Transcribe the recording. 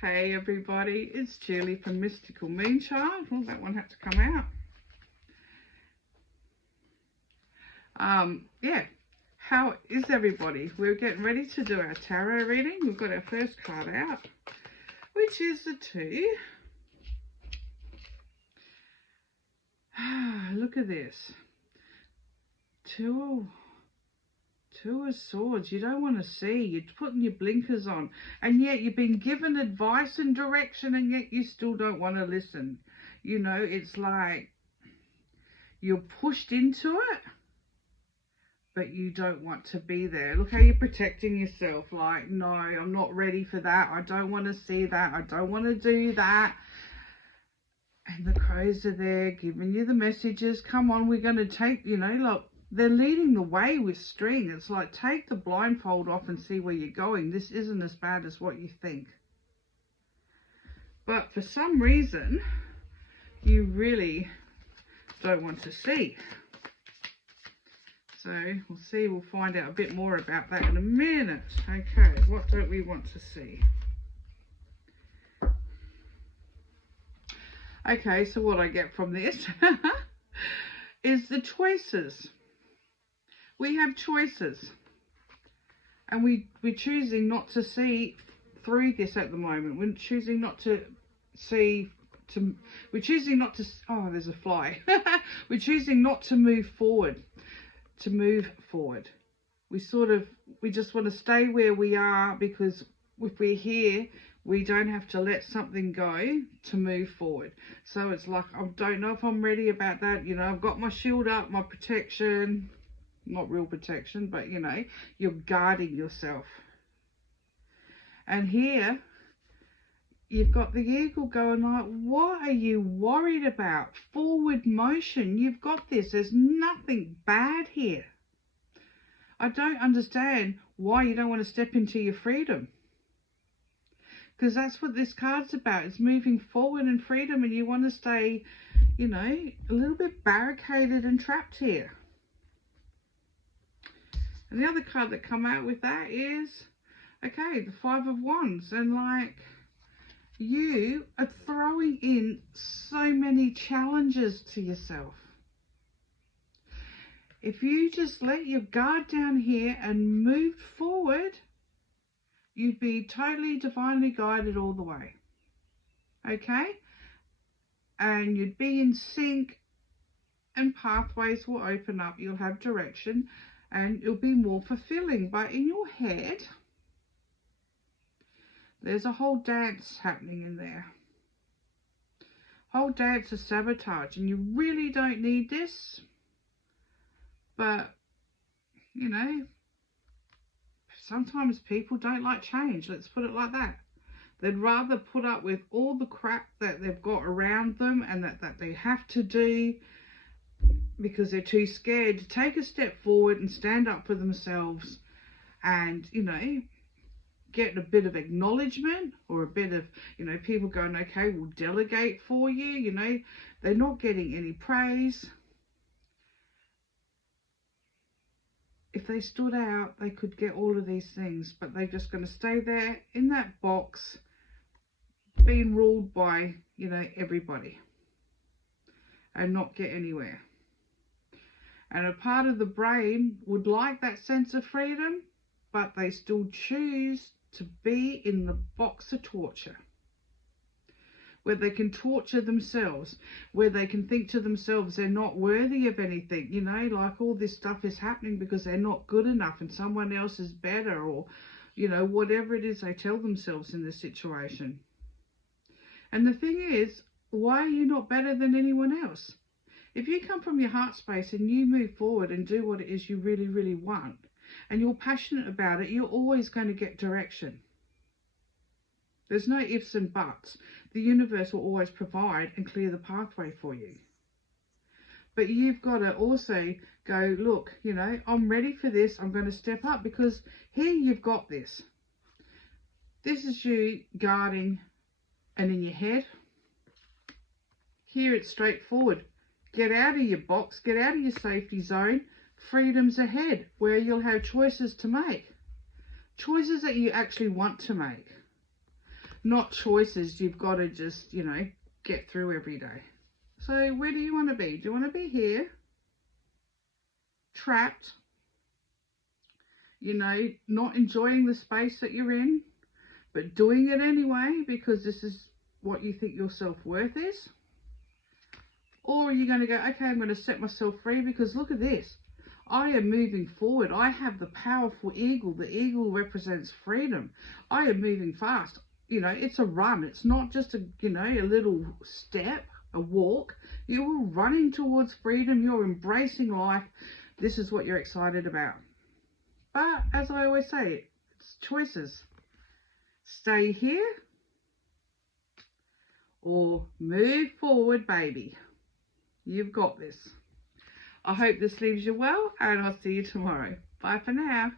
Hey everybody, it's Julie from Mystical Moonchild. Well, that one had to come out. Yeah, how is everybody? We're getting ready to do our tarot reading. We've got our first card out, which is the 2. Look at this. Two of Swords. You don't want to see. You're putting your blinkers on, and yet you've been given advice and direction, and yet you still don't want to listen. You know, it's like you're pushed into it, but you don't want to be there. Look how you're protecting yourself. Like, no, I'm not ready for that. I don't want to see that. I don't want to do that. And the crows are there giving you the messages. Come on, we're going to take, you know, look, they're leading the way with string. It's like, take the blindfold off and see where you're going. This isn't as bad as what you think. But for some reason, you really don't want to see. So we'll see, we'll find out a bit more about that in a minute. Okay, what don't we want to see? Okay, so what I get from this is the choices. We have choices. And we're choosing not to see through this at the moment. We're choosing not to see, we're choosing not to, oh, there's a fly. We're choosing not to move forward. We just want to stay where we are, because if we're here, we don't have to let something go to move forward. So it's like, I don't know if I'm ready about that. You know, I've got my shield up, my protection, not real protection, but you know, you're guarding yourself. And here you've got the eagle going like, what are you worried about? Forward motion. You've got this. There's nothing bad here. I don't understand why you don't want to step into your freedom. Because that's what this card's about. It's moving forward in freedom, and you want to stay, you know, a little bit barricaded and trapped here. And the other card that come out with that is, okay, the 5 of Wands. And like, you are throwing in so many challenges to yourself. If you just let your guard down here and move forward, you'd be totally divinely guided all the way. Okay? And you'd be in sync, and pathways will open up. You'll have direction, and it'll be more fulfilling. But in your head, there's a whole dance happening in there. Whole dance of sabotage, and you really don't need this. But, you know, sometimes people don't like change. Let's put it like that. They'd rather put up with all the crap that they've got around them and that they have to do, because they're too scared to take a step forward and stand up for themselves and, you know, get a bit of acknowledgement, or a bit of, you know, people going, okay, we'll delegate for you. You know, they're not getting any praise. If they stood out, they could get all of these things, but they're just going to stay there in that box, being ruled by, you know, everybody, and not get anywhere. And a part of the brain would like that sense of freedom, but they still choose to be in the box of torture, where they can torture themselves, where they can think to themselves they're not worthy of anything, you know, like all this stuff is happening because they're not good enough and someone else is better, or, you know, whatever it is they tell themselves in this situation. And the thing is, why are you not better than anyone else? If you come from your heart space and you move forward and do what it is you really, really want, and you're passionate about it, you're always going to get direction. There's no ifs and buts. The universe will always provide and clear the pathway for you. But you've got to also go, look, you know, I'm ready for this. I'm going to step up, because here you've got this. This is you guarding, and in your head, here it's straightforward. Get out of your box, get out of your safety zone. Freedom's ahead, where you'll have choices to make. Choices that you actually want to make. not choices you've got to just, you know, get through every day. So where do you want to be? Do you want to be here, trapped, you know, not enjoying the space that you're in, but doing it anyway because this is what you think your self-worth is? Or are you going to go, okay, I'm going to set myself free because look at this. I am moving forward. I have the powerful eagle. The eagle represents freedom. I am moving fast. You know, it's a run. It's not just a, you know, a little step, a walk. You are running towards freedom. You're embracing life. This is what you're excited about. But as I always say, it's choices. Stay here or move forward, baby. You've got this. I hope this leaves you well, and I'll see you tomorrow. Bye for now.